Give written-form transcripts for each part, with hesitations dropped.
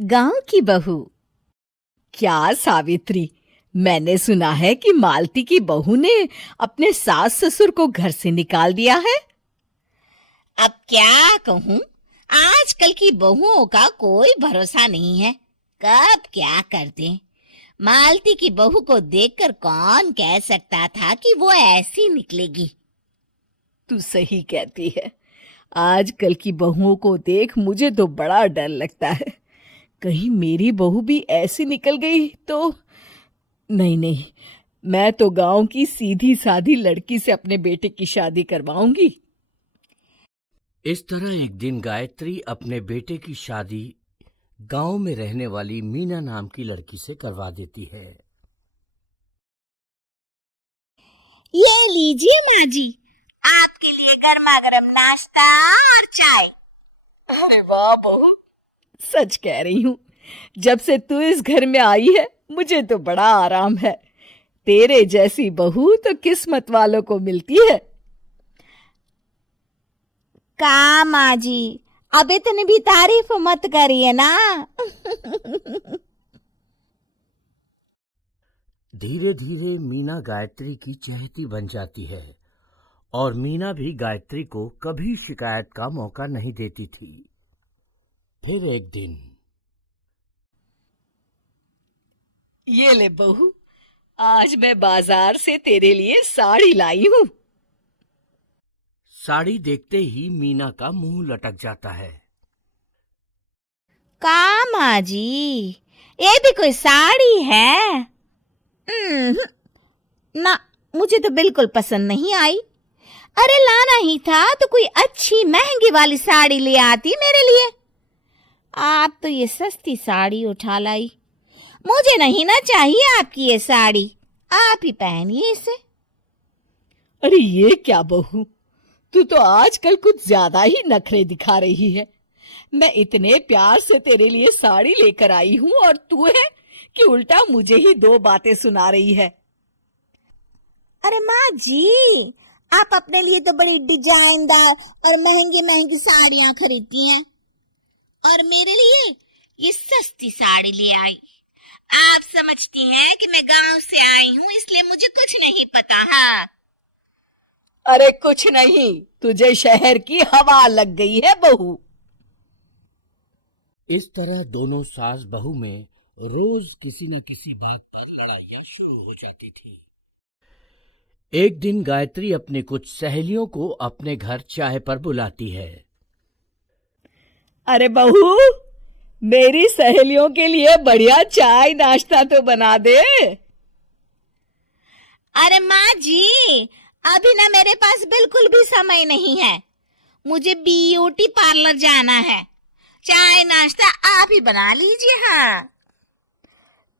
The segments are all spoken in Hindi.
गांव की बहू। क्या सावित्री, मैंने सुना है कि मालती की बहू ने अपने सास ससुर को घर से निकाल दिया है। अब क्या कहूँ, आजकल की बहुओं का कोई भरोसा नहीं है, कब क्या कर दें। मालती की बहू को देखकर कौन कह सकता था कि वो ऐसी निकलेगी। तू सही कहती है। आजकल की बहुओं को देख मुझे तो बड़ा डर लगता है। कहीं मेरी बहू भी ऐसी निकल गई तो। नहीं नहीं, मैं तो गांव की सीधी सादी लड़की से अपने बेटे की शादी करवाऊंगी। इस तरह एक दिन गायत्री अपने बेटे की शादी गांव में रहने वाली मीना नाम की लड़की से करवा देती है। ये लीजिए माँ जी, आपके लिए गर्मा गर्म नाश्ता और चाय। अरे वाह बहू, सच कह रही हूँ, जब से तू इस घर में आई है मुझे तो बड़ा आराम है। तेरे जैसी बहू तो किस्मत वालों को मिलती है। का माँ जी, अब इतनी भी तारीफ मत करिए ना। धीरे धीरे मीना गायत्री की चहेती बन जाती है और मीना भी गायत्री को कभी शिकायत का मौका नहीं देती थी। फिर एक दिन, ये ले बहू, आज मैं बाजार से तेरे लिए साड़ी लाई हूँ। साड़ी देखते ही मीना का मुंह लटक जाता है। का माँ जी, ये भी कोई साड़ी है? ना, मुझे तो बिल्कुल पसंद नहीं आई। अरे लाना ही था तो कोई अच्छी महंगी वाली साड़ी ले आती मेरे लिए। आप तो ये सस्ती साड़ी उठा लाई। मुझे नहीं ना चाहिए आपकी ये साड़ी, आप ही पहनिए इसे। अरे ये क्या बहू, तू तो आजकल कुछ ज्यादा ही नखरे दिखा रही है। मैं इतने प्यार से तेरे लिए साड़ी लेकर आई हूँ और तू है कि उल्टा मुझे ही दो बातें सुना रही है। अरे माँ जी, आप अपने लिए तो बड़ी डिजाइनदार और महंगी महंगी साड़ियां खरीदती हैं और मेरे लिए ये सस्ती साड़ी ले आई। आप समझती हैं कि मैं गांव से आई हूँ इसलिए मुझे कुछ नहीं पता। हाँ, अरे कुछ नहीं, तुझे शहर की हवा लग गई है बहू। इस तरह दोनों सास बहू में रोज किसी न किसी बात पर लड़ाइयां शुरू हो जाती थी। एक दिन गायत्री अपनी कुछ सहेलियों को अपने घर चाय पर बुलाती है। अरे बहू, मेरी सहेलियों के लिए बढ़िया चाय नाश्ता तो बना दे। अरे माँ जी, अभी ना मेरे पास बिल्कुल भी समय नहीं है। मुझे ब्यूटी पार्लर जाना है। चाय नाश्ता आप ही बना लीजिए। हाँ,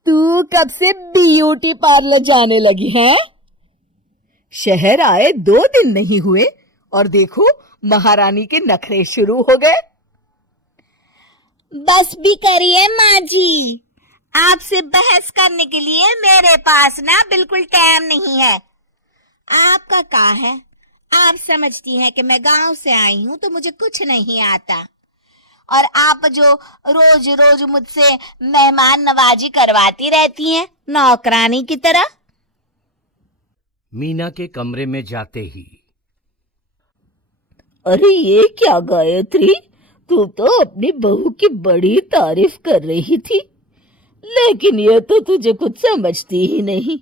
तू कब से ब्यूटी पार्लर जाने लगी है? शहर आए 2 दिन नहीं हुए और देखो महारानी के नखरे शुरू हो गए। बस भी करिए माँ जी, आपसे बहस करने के लिए मेरे पास ना बिल्कुल टाइम नहीं है। आपका क्या है, आप समझती हैं कि मैं गांव से आई हूँ तो मुझे कुछ नहीं आता और आप जो रोज रोज मुझसे मेहमान नवाजी करवाती रहती हैं नौकरानी की तरह। मीना के कमरे में जाते ही, अरे ये क्या गायत्री, तू तो अपनी बहू की बड़ी तारीफ कर रही थी, लेकिन ये तो तुझे कुछ समझती ही नहीं।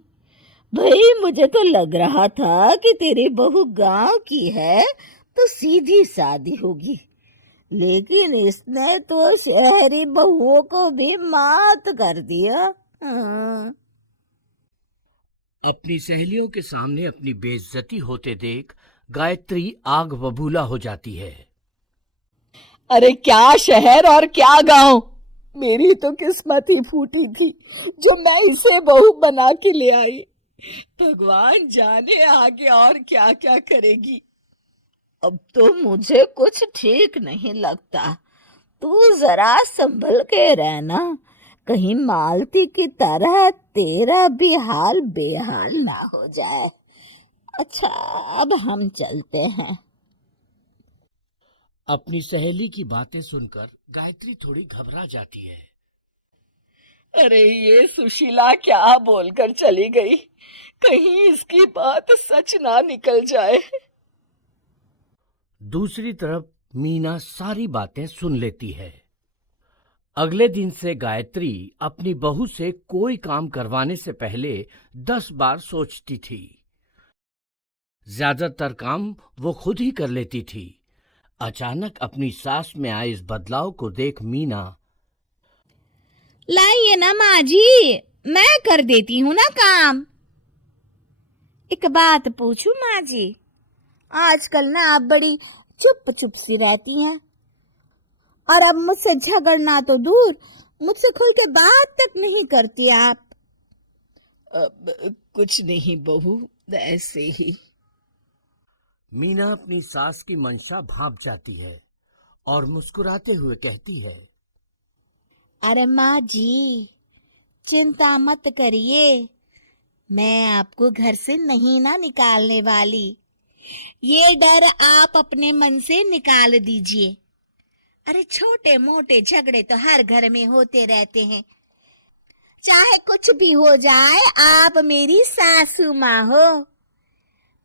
भाई मुझे तो लग रहा था कि तेरी बहू गांव की है तो सीधी सादी होगी, लेकिन इसने तो शहरी बहुओं को भी मात कर दिया। हाँ। अपनी सहेलियों के सामने अपनी बेइज्जती होते देख गायत्री आग बबूला हो जाती है। अरे क्या शहर और क्या गांव, मेरी तो किस्मत ही फूटी थी जो मैं इसे बहू बना के ले आई। भगवान जाने आगे और क्या क्या करेगी। अब तो मुझे कुछ ठीक नहीं लगता। तू जरा संभल के रहना, कहीं मालती की तरह तेरा भी हाल बेहाल ना हो जाए। अच्छा, अब हम चलते हैं। अपनी सहेली की बातें सुनकर गायत्री थोड़ी घबरा जाती है अरे ये सुशीला क्या बोलकर चली गई, कहीं इसकी बात सच ना निकल जाए। दूसरी तरफ मीना सारी बातें सुन लेती है। अगले दिन से गायत्री अपनी बहू से कोई काम करवाने से पहले 10 बार सोचती थी। ज्यादातर काम वो खुद ही कर लेती थी। अचानक अपनी सास में आए इस बदलाव को देख मीना, लाइए ना माँ जी, मैं कर देती हूँ ना काम। एक बात पूछूं माँ जी, आजकल ना आप बड़ी चुप चुप सी रहती हैं, और अब मुझसे झगड़ना तो दूर, मुझसे खुल के बात तक नहीं करती आप। कुछ नहीं बहू, ऐसे ही। मीना अपनी सास की मंशा भांप जाती है और मुस्कुराते हुए कहती है, अरे माँ जी, चिंता मत करिए, मैं आपको घर से नहीं ना निकालने वाली। ये डर आप अपने मन से निकाल दीजिए। अरे छोटे मोटे झगड़े तो हर घर में होते रहते हैं, चाहे कुछ भी हो जाए, आप मेरी सासू माँ हो।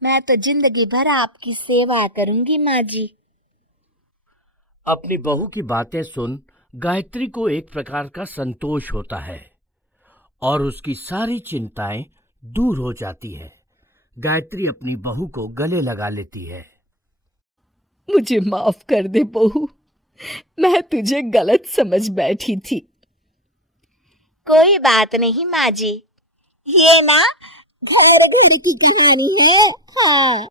मैं तो जिंदगी भर आपकी सेवा करूंगी माँ जी। अपनी बहू की बातें सुन गायत्री को एक प्रकार का संतोष होता है और उसकी सारी चिंताएं दूर हो जाती है। गायत्री अपनी बहू को गले लगा लेती है। मुझे माफ कर दे बहू, मैं तुझे गलत समझ बैठी थी। कोई बात नहीं माँ जी, ये ना घर घर की कहानी है। हाँ।